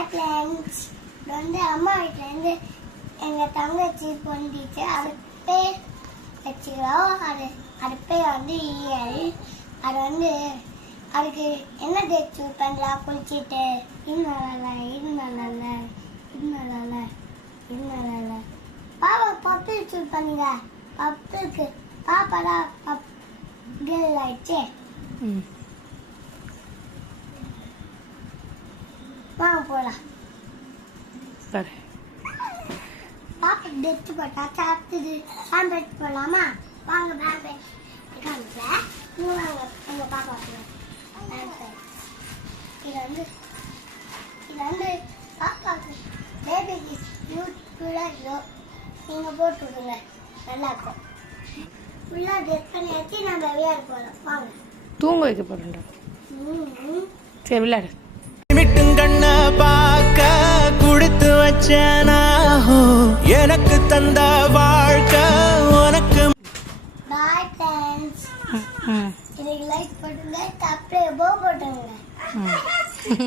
Bye friends. அம்மா வீட்டிலேருந்து எங்கள் தங்கச்சி பொண்டிச்சு. அது பேர் வச்சுக்கிறோம். அது பேர் ஈயல். அது அதுக்கு என்ன தேய்ச்சி பண்ணலாம் குளிச்சுட்டு பாப்பா பப்பு சூட் பண்ணுங்க. பப்புக்கு பாப்பாடா கேர்ள் ஆயிடுச்சு. வாங்க போலாம். பாப்பா டெத்து போட்டா சாப்பிட்டு சாம்பிட்டு போலாமா? வாங்க வாங்க உங்க பாப்பா இது பாப்பாக்கு பேபிக்கு யூஸ்ஃபுல்லாக இருக்கும். நீங்கள் போட்டு விடுங்க, நல்லா இருக்கும். ஃபுல்லாக ட்ரெஸ் பண்ணியாச்சு. நம்ம விளையாட போகலாம். வாங்க. தூங்க வைக்க போகிறேன்டா. சரி விளையாடு. கண்ணை பார்க்க கொடுத்து வச்சேனா எனக்கு தந்த வாழ்க்கை உனக்கு. Bye friends. இதுக்கு லைக் போட்டுங்க, சப்ஸ்கிரைப் போட்டுங்க.